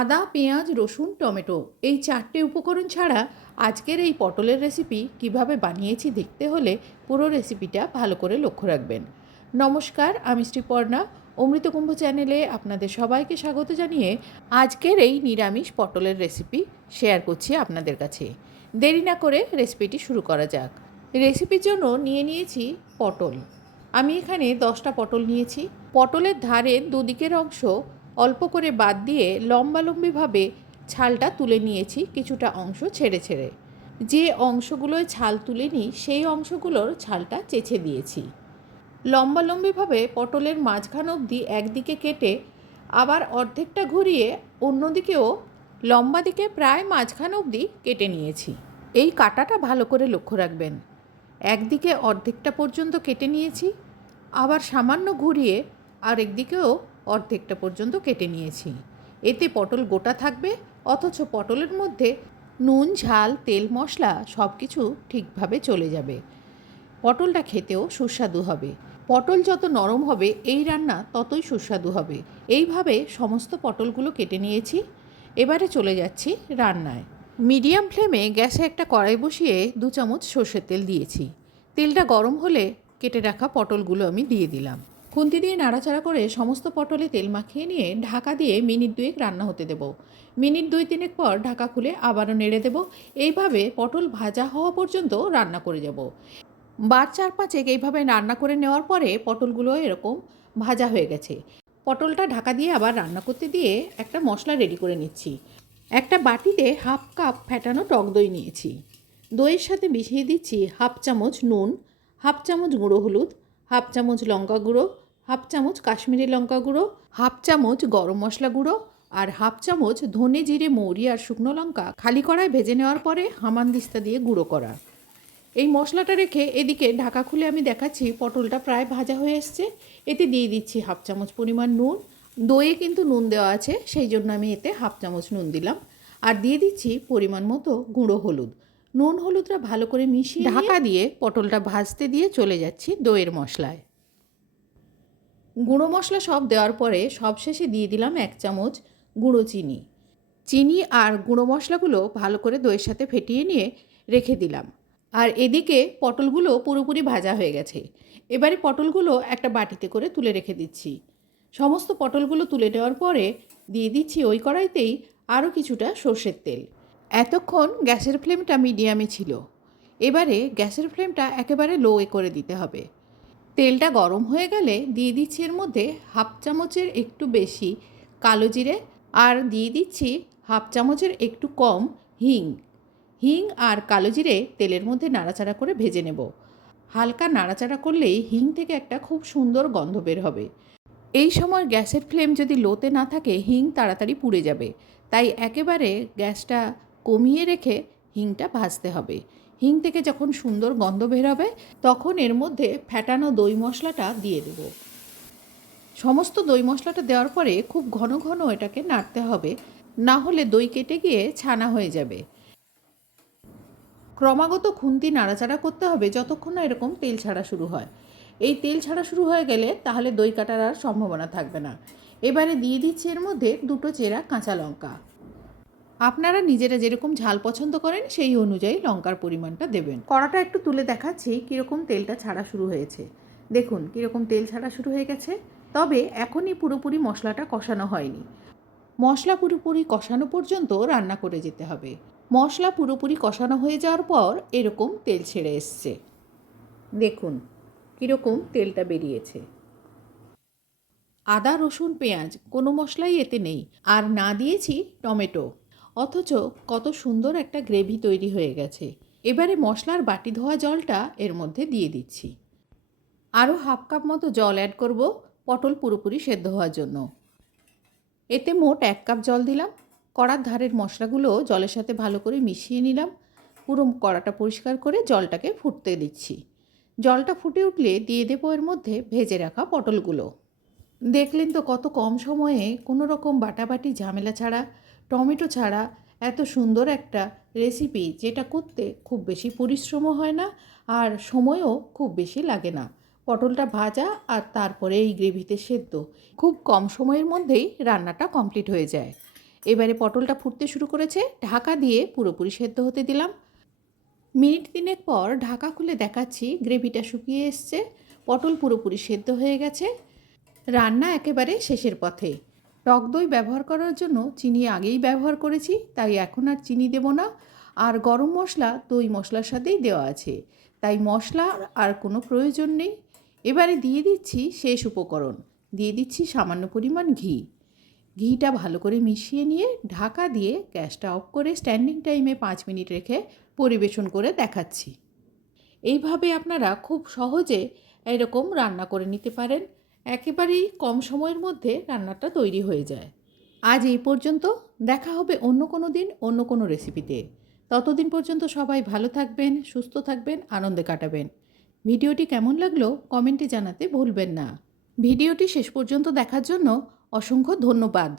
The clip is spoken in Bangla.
আদা, পেঁয়াজ, রসুন, টমেটো এই চারটে উপকরণ ছাড়া আজকের এই পটলের রেসিপি কীভাবে বানিয়েছি দেখতে হলে পুরো রেসিপিটা ভালো করে লক্ষ্য রাখবেন। নমস্কার, আমি শ্রীপর্ণা। অমৃতকুম্ভ চ্যানেলে আপনাদের সবাইকে স্বাগত জানিয়ে আজকের এই নিরামিষ পটলের রেসিপি শেয়ার করছি আপনাদের কাছে। দেরি না করে রেসিপিটি শুরু করা যাক। রেসিপির জন্য নিয়ে নিয়েছি পটল। আমি এখানে দশটা পটল নিয়েছি। পটলের ধারের দুদিকের অংশ অল্প করে বাদ দিয়ে লম্বালম্বিভাবে ছালটা তুলে নিয়েছি কিছুটা অংশ ছেড়ে ছেড়ে। যে অংশগুলোয় ছাল তুলে নিই সেই অংশগুলোর ছালটা চেছে দিয়েছি। লম্বালম্বিভাবে পটলের মাঝখান অবধি একদিকে কেটে আবার অর্ধেকটা ঘুরিয়ে অন্যদিকেও লম্বা দিকে প্রায় মাঝখান অবধি কেটে নিয়েছি। এই কাটাটা ভালো করে লক্ষ্য রাখবেন। একদিকে অর্ধেকটা পর্যন্ত কেটে নিয়েছি, আবার সামান্য ঘুরিয়ে আর একদিকেও অর্ধেকটা পর্যন্ত কেটে নিয়েছি। এতে পটল গোটা থাকবে, অথচ পটলের মধ্যে নুন, ঝাল, তেল, মশলা সব কিছু ঠিকভাবে চলে যাবে। পটলটা খেতেও সুস্বাদু হবে। পটল যত নরম হবে, এই রান্না ততই সুস্বাদু হবে। এইভাবে সমস্ত পটলগুলো কেটে নিয়েছি। এবারে চলে যাচ্ছি রান্নায়। মিডিয়াম ফ্লেমে গ্যাসে একটা কড়াই বসিয়ে দু চামচ সর্ষের তেল দিয়েছি। তেলটা গরম হলে কেটে রাখা পটলগুলো আমি দিয়ে দিলাম। খুন্তি দিয়ে নাড়াচাড়া করে সমস্ত পটলে তেল মাখিয়ে নিয়ে ঢাকা দিয়ে মিনিট দুয়েক রান্না হতে দেব। মিনিট দুই তিনেক পর ঢাকা খুলে আবারও নেড়ে দেব। এইভাবে পটল ভাজা হওয়া পর্যন্ত রান্না করে যাব। বার চার পাঁচেক এইভাবে রান্না করে নেওয়ার পরে পটলগুলো এরকম ভাজা হয়ে গেছে। পটলটা ঢাকা দিয়ে আবার রান্না করতে দিয়ে একটা মশলা রেডি করে নিচ্ছি। একটা বাটিতে হাফ কাপ ফ্যাটানো টক দই নিয়েছি। দইয়ের সাথে মিশিয়ে দিচ্ছি হাফ চামচ নুন, হাফ চামচ গুঁড়ো হলুদ, হাফ চামচ লঙ্কা গুঁড়ো হাফ চামচ কাশ্মীরি লঙ্কা গুঁড়ো হাফ চামচ গরম মশলা গুঁড়ো আর হাফ চামচ ধনে জিরে মৌরি আর শুকনো লঙ্কা খালি কড়ায় ভেজে নেওয়ার পরে হামানদিস্তা দিয়ে গুঁড়ো করা। এই মশলাটা রেখে এদিকে ঢাকা খুলে আমি দেখাচ্ছি পটলটা প্রায় ভাজা হয়ে এসছে। এতে দিয়ে দিচ্ছি হাফ চামচ পরিমাণ নুন। দইয়ে কিন্তু নুন দেওয়া আছে সেই জন্য আমি এতে হাফ চামচ নুন দিলাম। আর দিয়ে দিচ্ছি পরিমাণ মতো গুঁড়ো হলুদ। নুন হলুদটা ভালো করে মিশিয়ে ঢাকা দিয়ে পটলটা ভাজতে দিয়ে চলে যাচ্ছি দইয়ের মশলায়। গুঁড়ো মশলা সব দেওয়ার পরে সবশেষে দিয়ে দিলাম এক চামচ গুঁড়ো চিনি। চিনি আর গুঁড়ো মশলাগুলো ভালো করে দইয়ের সাথে ফেটিয়ে নিয়ে রেখে দিলাম। আর এদিকে পটলগুলো পুরোপুরি ভাজা হয়ে গেছে। এবারে পটলগুলো একটা বাটিতে করে তুলে রেখে দিচ্ছি। সমস্ত পটলগুলো তুলে নেওয়ার পরে দিয়ে দিচ্ছি ওই কড়াইতেই আরও কিছুটা সর্ষের তেল। এতক্ষণ গ্যাসের ফ্লেমটা মিডিয়ামে ছিল। এবারে গ্যাসের ফ্লেমটা একেবারে লোয়ে করে দিতে হবে। তেলটা গরম হয়ে গেলে দিয়ে দিচ্ছি এর মধ্যে হাফ চামচের একটু বেশি কালো জিরে আর দিয়ে দিচ্ছি হাফ চামচের একটু কম হিং। হিং আর কালো জিরে তেলের মধ্যে নাড়াচাড়া করে ভেজে নেব। হালকা নাড়াচাড়া করলেই হিং থেকে একটা খুব সুন্দর গন্ধ বের হবে। এই সময় গ্যাসের ফ্লেম যদি লোতে না থাকে, হিং তাড়াতাড়ি পুড়ে যাবে। তাই একেবারে গ্যাসটা কমিয়ে রেখে হিংটা ভাজতে হবে। হিং থেকে যখন সুন্দর গন্ধ বের হবে তখন এর মধ্যে ফ্যাটানো দই মশলাটা দিয়ে দেব। সমস্ত দই মশলাটা দেওয়ার পরে খুব ঘন ঘন এটাকে নাড়তে হবে। না হলে দই কেটে গিয়ে ছানা হয়ে যাবে। ক্রমাগত খুন্তি নাড়াচাড়া করতে হবে যতক্ষণ না এরকম তেল ছাড়া শুরু হয়। এই তেল ছাড়া শুরু হয়ে গেলে তাহলে দই কাটার আর সম্ভাবনা থাকবে না। এবারে দিয়ে দিচ্ছি এর মধ্যে দুটো চেরা কাঁচা লঙ্কা। আপনারা নিজেরা যেরকম ঝাল পছন্দ করেন সেই অনুযায়ী লঙ্কার পরিমাণটা দেবেন। কড়াটা একটু তুলে দেখাচ্ছি কীরকম তেলটা ছাড়া শুরু হয়েছে। দেখুন কীরকম তেল ছাড়া শুরু হয়ে গেছে। তবে এখনই পুরোপুরি মশলাটা কষানো হয়নি। মশলা পুরোপুরি কষানো পর্যন্ত রান্না করে যেতে হবে। মশলা পুরোপুরি কষানো হয়ে যাওয়ার পর এরকম তেল ছেড়ে এসছে। দেখুন কীরকম তেলটা বেরিয়েছে। আদা রসুন পেঁয়াজ কোনো মশলাই এতে নেই। আর না দিয়েছি টমেটো। অথচ কত সুন্দর একটা গ্রেভি তৈরি হয়ে গেছে। এবারে মশলার বাটি ধোয়া জলটা এর মধ্যে দিয়ে দিচ্ছি। আরও হাফ কাপ মতো জল অ্যাড করব, পটল পুরোপুরি সেদ্ধ হওয়ার জন্য। এতে মোট এক কাপ জল দিলাম, কড়ার ধারের মশলাগুলো জলের সাথে ভালো করে মিশিয়ে নিলাম, পুরো কড়াটা পরিষ্কার করে জলটাকে ফুটতে দিচ্ছি। জলটা ফুটে উঠলে দিয়ে দেবো এর মধ্যে ভেজে রাখা পটলগুলো। দেখলেন তো কত কম সময়ে কোনো রকম বাটাবাটি ঝামেলা ছাড়া টমেটো ছাড়া এত সুন্দর একটা রেসিপি যেটা করতে খুব বেশি পরিশ্রমও হয় না আর সময়ও খুব বেশি লাগে না। পটলটা ভাজা আর তারপরে এই গ্রেভিতে সেদ্ধ। খুব কম সময়ের মধ্যেই রান্নাটা কমপ্লিট হয়ে যায়। এবারে পটলটা ফুটতে শুরু করেছে, ঢাকা দিয়ে পুরোপুরি সেদ্ধ হতে দিলাম। মিনিট তিনেক পর ঢাকা খুলে দেখাচ্ছি, গ্রেভিটা শুকিয়ে এসছে। পটল পুরোপুরি সেদ্ধ হয়ে গেছে। রান্না একেবারে শেষের পথে। টক দই ব্যবহার করার জন্য চিনি আগেই ব্যবহার করেছি, তাই এখন আর চিনি দেব না। আর গরম মশলা, দই মশলার সাথেই দেওয়া আছে। তাই মশলা আর কোনো প্রয়োজন নেই। এবারে দিয়ে দিচ্ছি শেষ উপকরণ। দিয়ে দিচ্ছি সামান্য পরিমাণ ঘি। ঘিটা ভালো করে মিশিয়ে নিয়ে ঢাকা দিয়ে গ্যাসটা অফ করে স্ট্যান্ডিং টাইমে পাঁচ মিনিট রেখে পরিবেশন করে দেখাচ্ছি। এইভাবে আপনারা খুব সহজে এরকম রান্না করে নিতে পারেন। একেবারেই কম সময়ের মধ্যে রান্নাটা তৈরি হয়ে যায়। আজ এই পর্যন্ত দেখা হবে অন্য কোনো দিন, অন্য কোনো রেসিপিতে। ততদিন পর্যন্ত সবাই ভালো থাকবেন, সুস্থ থাকবেন, আনন্দে কাটাবেন। ভিডিওটি কেমন লাগল কমেন্টে জানাতে ভুলবেন না। ভিডিওটি শেষ পর্যন্ত দেখার জন্য অসংখ্য ধন্যবাদ।